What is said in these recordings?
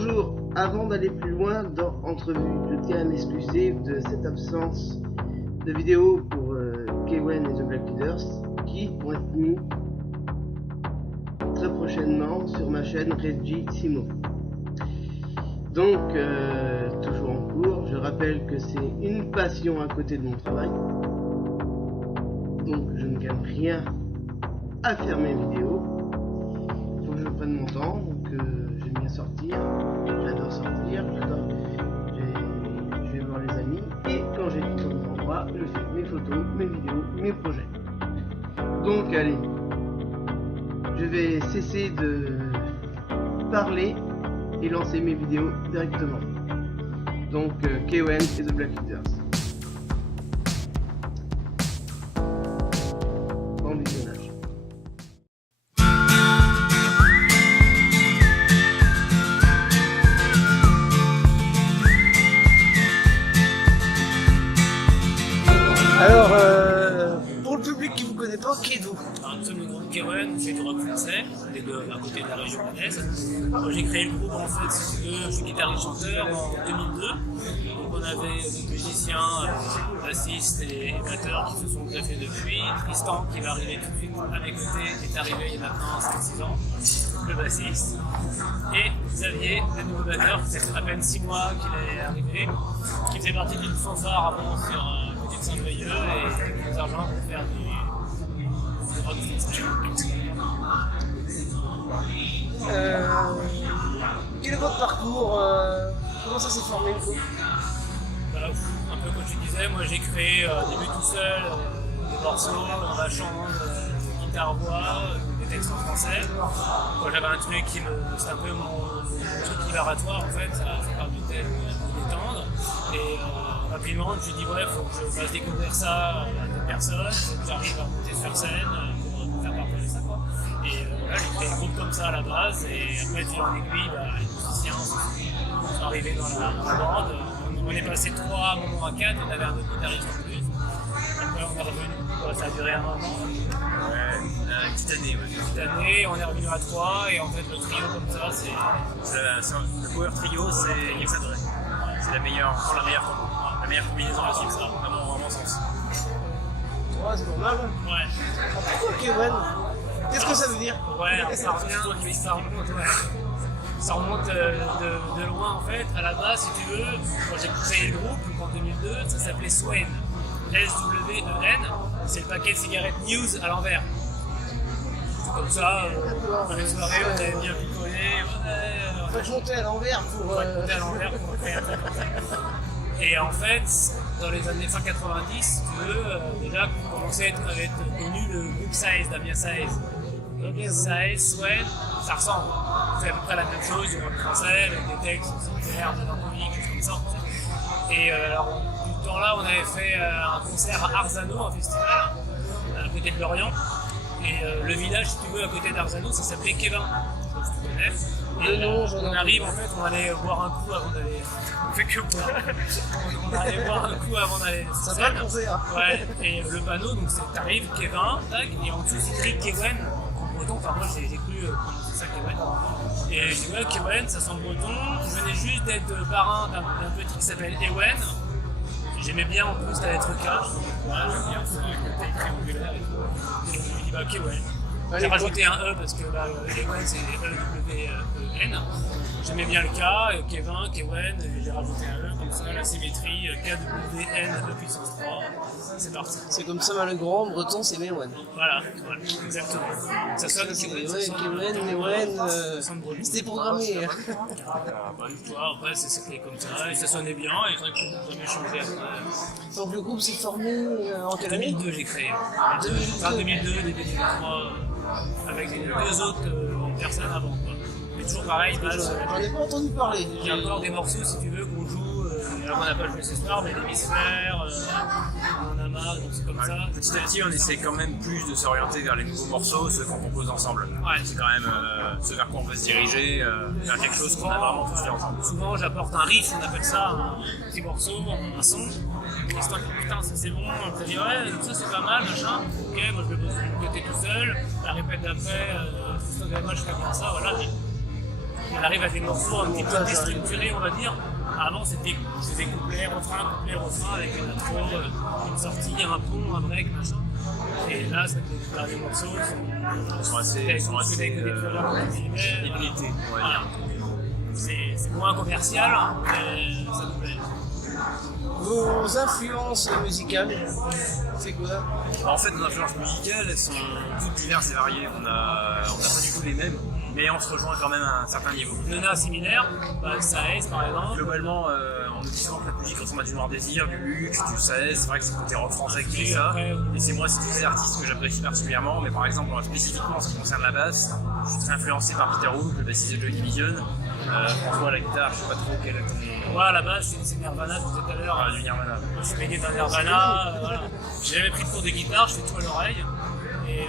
Bonjour, avant d'aller plus loin dans Entrevue, je tiens à m'excuser de cette absence de vidéos pour Kewen et The Black Leaders qui vont être mis très prochainement sur ma chaîne Reggie Simo. Donc, toujours en cours, je rappelle que c'est une passion à côté de mon travail. Donc, je ne gagne rien à faire mes vidéos. Il faut que je prenne mon temps, donc j'aime bien sortir. J'adore sortir, je vais voir les amis. Et quand j'ai du temps devant moi, je fais mes photos, mes vidéos, mes projets. Donc, allez, je vais cesser de parler et lancer mes vidéos directement. Donc Kewen et The Black Leaders. Bon visionnage. Alors, pour le public qui ne vous connaît pas, qui êtes-vous? Nous sommes le groupe Kewen, c'est du rock français, on est à côté de la région lyonnaise. Moi j'ai créé le groupe en fait, si tu veux, je suis guitariste chanteur en 2002. Donc on avait des musiciens, bassistes et batteurs qui se sont greffés depuis. Tristan qui va arriver tout de suite à mes côtés est arrivé il y a maintenant 5-6 ans, le bassiste. Et Xavier, le nouveau batteur, ça fait à peine 6 mois qu'il est arrivé, qui faisait partie d'une fanfare avant sur côté de Saint-Brieuc et qui nous a rejoint pour faire du rock français. Quel est votre parcours? Comment ça s'est formé le groupe? Un peu comme je disais, moi j'ai créé au début tout seul des morceaux dans la chambre, guitare-voix, des textes en français. Moi j'avais un truc c'était un peu mon truc libératoire en fait, ça permettait de me détendre. Et rapidement je me suis dit ouais, faut que je fasse découvrir ça à des personnes, faut que j'arrive à monter sur scène pour faire partager ça quoi. Et voilà, j'ai créé un groupe comme ça à la base et après de fil en aiguille, les musiciens sont arrivés dans la bande. On est passé 3 moments à 4, on avait un autre guitariste en plus. Après on est revenu, ça a duré un moment. Ouais, une petite année, ouais. Une petite année, on est revenu à 3 et en fait le trio comme ça c'est... Le power trio, c'est Yexadre. C'est la meilleure combinaison possible, ça, à mon sens. Ouais, c'est pas mal. Ouais. Pourquoi Kewen? Qu'est-ce que ça veut dire? Ouais, ça remonte de loin en fait. À la base, si tu veux, quand j'ai créé le groupe en 2002, ça s'appelait Swen. S-W-E-N, c'est le paquet de cigarettes News à l'envers. C'est comme ça, dans les soirées, on avait bien picolé. Faut monter à l'envers pour. Créer un truc comme ça. Et en fait, dans les années fin 90, si tu veux, déjà commençait à être connu le groupe Size, Damien Size. Size, Swen, ça ressemble. C'est à peu près la même chose, du rock français, avec des textes similaires, mélancoliques, choses comme ça. Et alors, du temps-là, on avait fait un concert à Arzano, un festival, à côté de Lorient. Et le village, si tu veux, à côté d'Arzano, ça s'appelait Kevin. Je sais pas si tu connais. Et on arrive, en fait, on allait boire un coup avant d'aller. On fait que boire. On allait boire un coup avant d'aller. Ça va le concert. Ouais, et le panneau, donc t'arrives, Kevin, tac, et en dessous c'est écrit Kewen. Enfin, moi j'ai cru prononcer ça Kewen. Et je dis ouais, Kewen, ça sent le breton. Je venais juste d'être parrain d'un petit qui s'appelle Ewen. J'aimais bien en plus la lettre K. Voilà, j'aime bien le côté triangulaire et tout. Et donc je me dis bah Kewen. J'ai rajouté un E parce que Ewen c'est E-W-E-N. J'aimais bien le K, et Kevin, Kewen, et j'ai rajouté un E comme ça, la symétrie, K-W-N puissance 3. C'est parti. C'est comme ça, le grand breton, c'est Mewen. Voilà, exactement. Ça sonne Kewen, c'était programmé. Après, c'est créé comme ça, et ça sonnait bien, et c'est vrai qu'on n'a jamais changé après. Donc le groupe s'est formé en quelle année? 2002, j'ai créé. Fin 2002, début 2003, avec 2 autres personnes avant. Mais toujours pareil, j'en ai pas entendu parler. Il y a encore des morceaux, si tu veux, qu'on joue. Alors on n'a pas joué ce soir, mais l'hémisphère, on en a marre, donc c'est comme ça. Petit à petit, on essaie quand même plus de s'orienter vers les nouveaux morceaux, ceux qu'on compose ensemble. Ouais. C'est quand même ce vers quoi on veut se diriger, vers quelque chose qu'on a vraiment tous fait ensemble. Souvent, j'apporte un riff, on appelle ça, un petit morceau, un son. Histoire que putain, ça c'est bon, on me dit ouais, ça c'est pas mal, machin. Ok, moi je le pose de mon côté tout seul. La répète d'après, moi je fais comme ça, voilà. On arrive à des morceaux un petit peu déstructurés, on va dire. Avant, c'était couplet, refrain, avec une intro, une sortie, un pont, un break, machin. Et là, les derniers morceaux sont assez illimités. Voilà. C'est moins commercial, mais ça nous plaît. Vos influences musicales, c'est quoi? En fait, nos influences musicales, elles sont toutes diverses et variées. On n'a pas du tout les mêmes, mais on se rejoint quand même à un certain niveau. Nona similaire, Saez par exemple. Globalement, on nous dit souvent que la musique ressemble à du Noir Désir, du Luxe, du Saez. C'est vrai que c'est le côté rock français qui fait ça. Et c'est tous ces artistes que j'apprécie particulièrement. Mais par exemple, spécifiquement en ce qui concerne la basse, je suis très influencé par Peter Hook, le bassiste de Joy Division. François à la guitare, je sais pas trop quel est ton... Moi à la base, c'est Nirvana, je disais tout à l'heure. Du Nirvana. Je suis baigné dans Nirvana. Voilà. J'ai jamais pris de cours de guitare, je fais tout à l'oreille. Et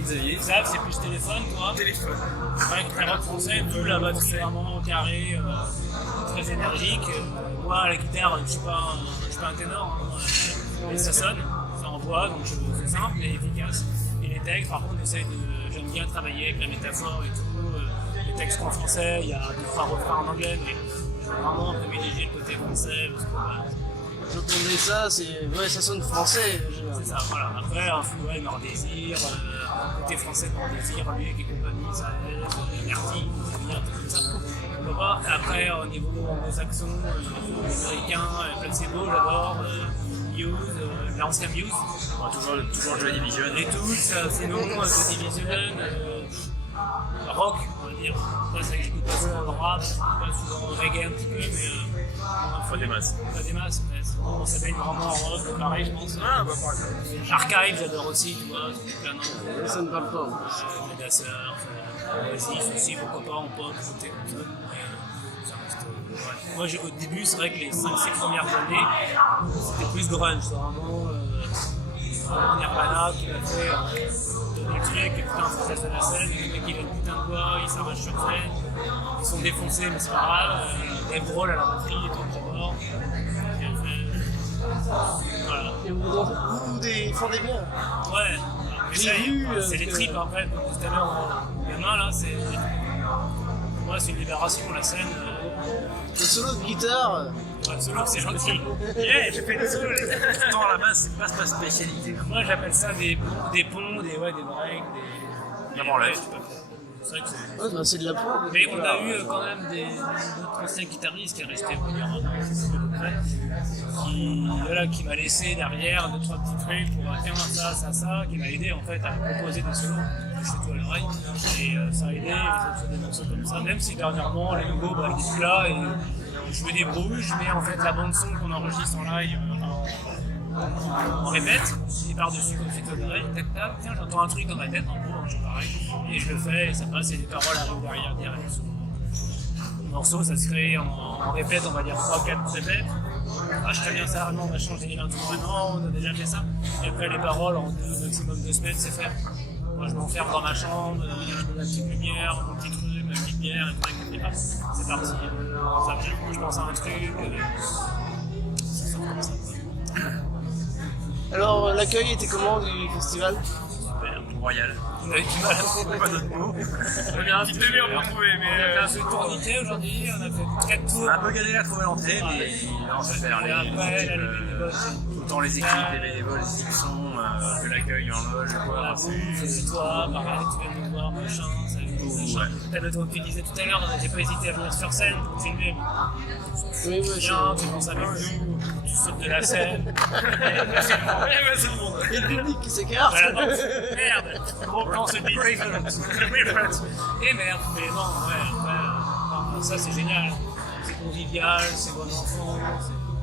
Xavier, Xav, c'est plus téléphone, toi. Téléphone. Ouais, très rock français, d'où la batterie vraiment carrée, très énergique. Moi, à la guitare, je suis pas un ténor, hein. Mais ça sonne, ça envoie, donc c'est simple et efficace. Et les textes, par contre, j'aime bien travailler avec la métaphore et tout. Les textes en français, il y a 2-3 refrains en anglais, mais je veux vraiment privilégier le côté français. Parce que, j'entendais ça, ça sonne français. C'est ça, voilà. Après, un Noir Désir, côté français Noir Désir, lui et compagnie, ça aide, Merty, tout comme ça. Après, au niveau anglo-saxon, américain, Placebo, j'adore, Muse, l'ancien Muse. Toujours Joy Division. Les Tools, sinon, Joy Division, rock, on va dire. Après, ça j'écoute pas souvent le rap, pas souvent reggae un petit peu, mais. Pas des masses. Pas des masses, on s'appelle vraiment en rock, pareil, je pense. Ah, bah pareil. Archive, j'adore aussi, tu vois, c'est plein de Ça ne parle pas. Medasurf, Oasis aussi, pourquoi pas en pop, côté comme ça. Ça reste, ouais. Moi, au début, c'est vrai que les 5-6 premières années, c'était plus grunge, c'est vraiment Nirvana qui m'a fait des trucs, putain, faut faire de la scène, les mecs ils ont une putain de voix, ils s'arrachent sur scène, ils sont défoncés, mais c'est pas grave, Dave Grohl à la batterie et tout, j'adore. Voilà. Et vous défendez bien. Ouais, mais c'est les tripes en fait, comme tout à l'heure, gamin là, c'est. Pour moi, c'est une libération, la scène. Le solo de guitare. Ouais, le solo, c'est gentil. Yeah, j'ai fait le solo. Pourtant, à la base, c'est pas sa spécialité. Moi, j'appelle ça des ponts, des breaks, des. D'abord, là, c'est vrai que c'est. Ouais, c'est de la peau. Mais on a eu quand même d'autres anciens guitaristes qui est resté au milieu, qui m'a laissé derrière 2-3 petits trucs pour tiens ça, qui m'a aidé en fait à composer des solos chez toi à l'oreille. Et ça a aidé, ils ont fait des morceaux comme ça, même si dernièrement les nouveaux ils étaient plus là et je me débrouille, je mets en fait la bande son qu'on enregistre en live on répète, et par-dessus comme c'est toi l'oreille, tac tac, tiens j'entends un truc dans ma tête en gros, genre pareil, et je le fais et ça passe et les paroles arrivent derrière direct. Le morceau ça se crée en répète, on va dire 3-4 répètes. Ah, je ferais bien ça, non, on va changer l'intro maintenant, on a déjà fait ça. Et après, les paroles, en maximum 2 semaines, c'est fait. Moi, je m'enferme dans ma chambre, je mets ma petite lumière, mon petit truc, ma petite bière, et tout, c'est parti. Ça vient, je pense à un truc, ça sort comme ça. Alors, l'accueil était comment du festival? Super, royal. On avait du mal à trouver Pas d'autres mots. On a un petit peu pour trouver, mais on a fait un tourniquet aujourd'hui, on a fait 4 tours. On a un peu galéré à trouver l'entrée, mais non, c'est faire les équipes, autant les équipes, les bénévoles, les équipes sont, que l'accueil en loge, quoi. La bouffe, c'est toi, pareil, tu viens nous voir, machin, ça t'as notre tu disais tout à l'heure, j'ai pas hésité à venir sur scène pour filmer. Oui, Viens, tu penses avec nous, tu sautes de la scène. C'est le monde. Et le public qui s'écarte. Voilà, merde, gros plan se dit. Et merde, mais non, ouais, ça c'est génial. C'est convivial, c'est bon enfant,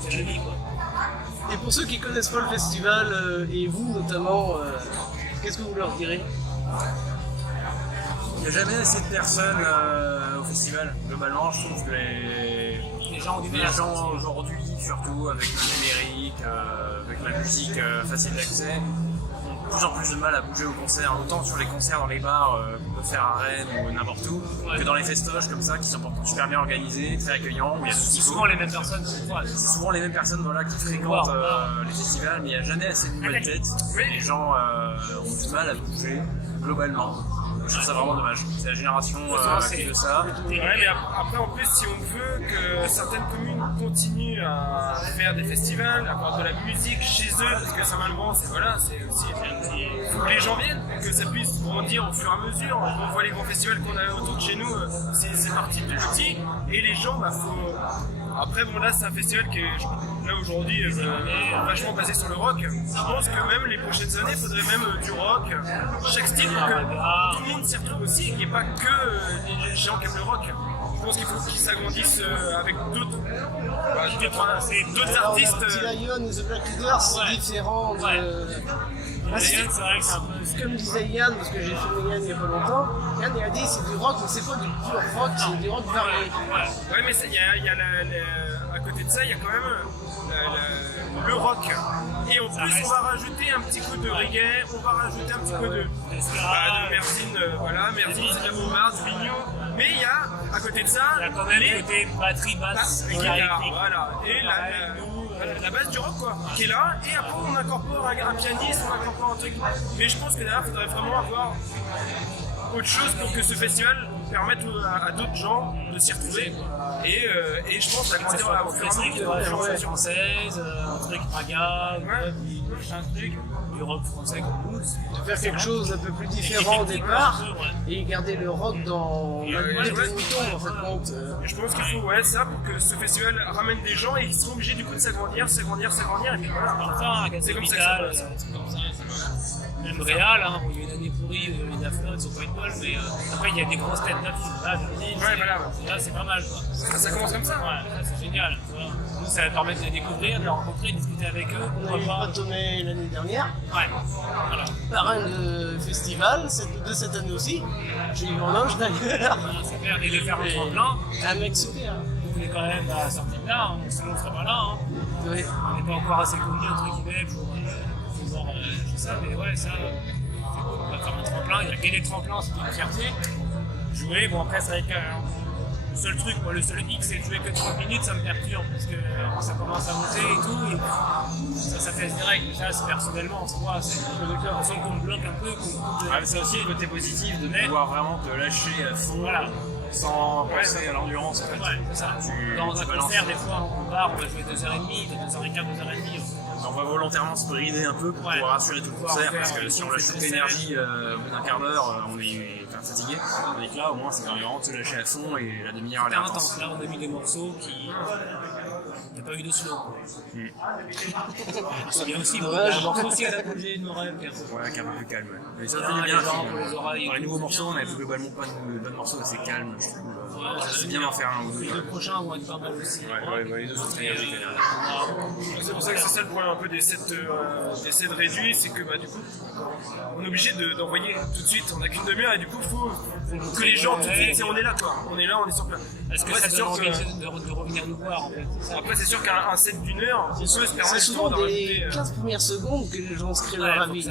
c'est la vie quoi. Et pour ceux qui connaissent pas le festival, et vous notamment, qu'est-ce que vous leur direz? Il n'y a jamais assez de personnes au festival. Globalement, je trouve que les gens aujourd'hui, surtout avec le numérique, avec la musique facile d'accès, ont de plus en plus de mal à bouger au concert. Autant sur les concerts dans les bars qu'on peut faire à Rennes ou n'importe où, que dans les festoches comme ça, qui sont super bien organisés, très accueillants. Où il y a c'est souvent les mêmes personnes. C'est souvent les mêmes personnes voilà, qui fréquentent les festivals, mais il n'y a jamais assez de nouvelles têtes. Les gens ont du mal à bouger globalement. Je trouve ça vraiment dommage. C'est la génération qui veut ça. Ouais, mais après, en plus, si on veut que certaines communes continuent à faire des festivals, à avoir de la musique chez eux, parce que Saint-Malbran, c'est aussi. Il faut que les gens viennent, que ça puisse grandir au fur et à mesure. On voit les grands festivals qu'on a autour de chez nous, c'est parti tout petit, et les gens, faut. Après, bon, là, c'est un festival qui est, là, aujourd'hui, vachement basé sur le rock. Je pense que même les prochaines années, il faudrait même du rock, chaque style, pour que tout le monde s'y retrouve aussi, qu'il n'y ait pas que les gens qui aiment le rock. Je pense qu'il faut qu'ils s'agrandissent avec d'autres artistes. Lion et The Black Leaders, c'est différent de... C'est vrai que c'est un peu... Comme disait Yann, parce que j'ai filmé Yann il n'y a pas longtemps, Yann il a dit c'est du rock, mais c'est pas du pur rock, c'est du rock varié. Ouais, mais il y a à côté de ça, il y a quand même le rock. Et en plus, on va rajouter un petit coup de reggae, on va rajouter un petit peu de Merzine, c'est de la bombarde, Vigno. Mais il y a, à côté de ça, il y a quand même le côté batterie basse, guitare, voilà. Et la base du rock, quoi, qui est là. Et après, on incorpore un pianiste, on incorpore un truc. Mais je pense que derrière, il faudrait vraiment avoir autre chose pour que ce festival permette à d'autres gens de s'y retrouver. Et je pense d'agrandir au fur et à mesure la chanson française, un truc raga, un truc du rock français comme nous. De faire quelque chose un peu plus différent au départ et garder le rock dans la tête de mouton en fait compte. Je pense qu'il faut ça pour que ce festival ramène des gens et ils seront obligés du coup de s'agrandir et puis voilà. Enfin, c'est comme ça que ça passe. Même Réal, hein, il y a une année pourrie, les Dafla, ils sont pas une bol, mais après il y a des grosses têtes d'affiches. Là, c'est pas mal. Quoi. Ça commence comme ça. Ouais, c'est génial. Nous, ça va permettre de les découvrir, de les rencontrer, de discuter avec eux. On a eu Patomé l'année dernière. Ouais, voilà. Parrain de festival, de cette année aussi. J'ai eu en loge d'ailleurs. C'est clair, et de faire un tremplin. Un mec super. On est quand même à la sortie de là, sinon on serait pas là. Oui. On n'est pas encore assez connus entre guillemets pour voir ça, mais ouais, ça, c'est cool. On va faire un tremplin. Il y a gagné le tremplin, c'était une fierté. Jouer, bon après, c'est vrai que le seul truc, le seul hic, c'est de jouer que 30 minutes, ça me perturbe parce que ça commence à monter et tout, et ça fait direct. Ça, c'est personnellement, tu vois, c'est l'impression qu'on me bloque un peu. C'est aussi le côté positif de pouvoir vraiment te lâcher à fond. Voilà. Sans penser à l'endurance en fait. Ouais, c'est ça. Dans un concert, des fois, on part, on va jouer 2h30, 2h15, 2h30. On va volontairement se brider un peu pour pouvoir assurer tout le concert, parce que si on lâche toute l'énergie au bout d'un quart d'heure, on est fatigué. Tandis que là, au moins, c'est vraiment de se lâcher à fond et la demi-heure elle est intense. Là, on a mis des morceaux qui. Il n'y a pas eu de slow. C'est bien aussi, il y a un morceau aussi à l'apogée de nos rêves. Ouais, qui est un peu plus calme. Mais ça fait du bien. Dans les nouveaux morceaux, on avait globalement pas de bonnes morceaux assez calmes, je trouve. C'est bien d'en faire un ou deux. Les deux prochains vont être pas mal aussi. Ouais, les deux autres. C'est pour ça que c'est ça le problème un peu des sets réduits, c'est que du coup, on est obligé d'envoyer tout de suite, on n'a qu'une demi-heure et du coup, il faut que les gens tout de suite, on est là quoi, on est là, on est sur place. Est-ce que ça donne envie de revenir nous voir en fait? Après, c'est sûr qu'un set d'une heure, on peut se permettre c'est souvent de des rajouter. 15 premières secondes que les gens se créent leur avis.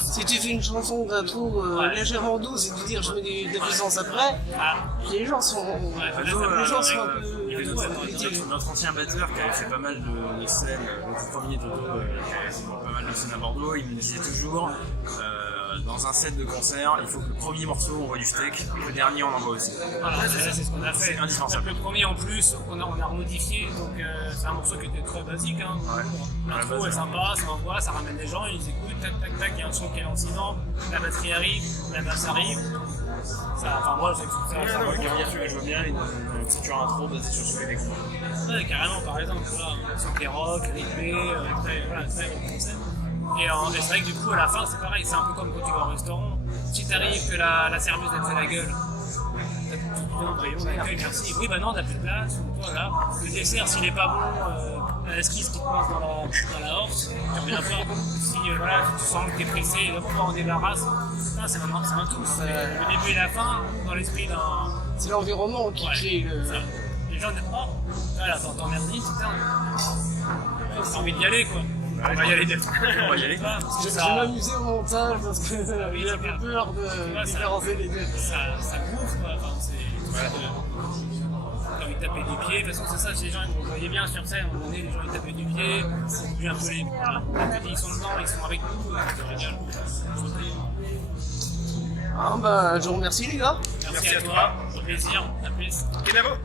Si tu fais une chanson d'intro légèrement douce et tu dis je mets de la puissance après, les gens sont un peu. Notre ancien batteur qui avait fait pas mal de scènes, le tout premier Toto, qui avait fait pas mal de scènes à Bordeaux, il me disait toujours dans un set de concert, il faut que le premier morceau on voit du steak, le dernier on en voit aussi. Voilà, c'est ce qu'on a fait. C'est indispensable. Le premier en plus, on a remodifié, donc c'est un morceau qui était très basique. Hein. L'intro est sympa, ça envoie, ça ramène les gens, ils écoutent, tac tac tac, il y a un son qui est incident, la batterie arrive, la basse arrive. Enfin, moi, je vois bien une structure intro basée sur ce que les découpe. Ouais, carrément, par exemple, voilà, sur les rock, rythmé, très concept. Et c'est vrai que du coup, à la fin, c'est pareil, c'est un peu comme quand tu vas au restaurant. Si t'arrives que la serveuse elle te fait la gueule, merci. Oui, bah non, on n'a plus de place. Voilà. Le dessert, s'il est pas bon, la esquisse qui te passe dans la horse, tu reviens pas. Si tu sens que t'es pressé, là, pourquoi on débarrasse, c'est un tout. C'est le début et la fin dans l'esprit d'un. C'est l'environnement qui crée le. Les gens disent voilà, t'entends Merzine, putain. T'as envie d'y aller, quoi. On va y aller. Je vais m'amuser au montage parce que j'ai un peu peur de différencier les deux. Ça bouffe, quoi. Enfin, t'as envie de taper du pied. De toute façon, c'est ça, les gens, vous voyez bien sur scène, à un moment donné, les gens ils tapaient du pied, ils bougeaient un peu les bras. Ils sont dedans, ils sont avec nous, c'est génial. Ah bah, je vous remercie les gars. Merci à toi, au plaisir, à plus. Kenavo.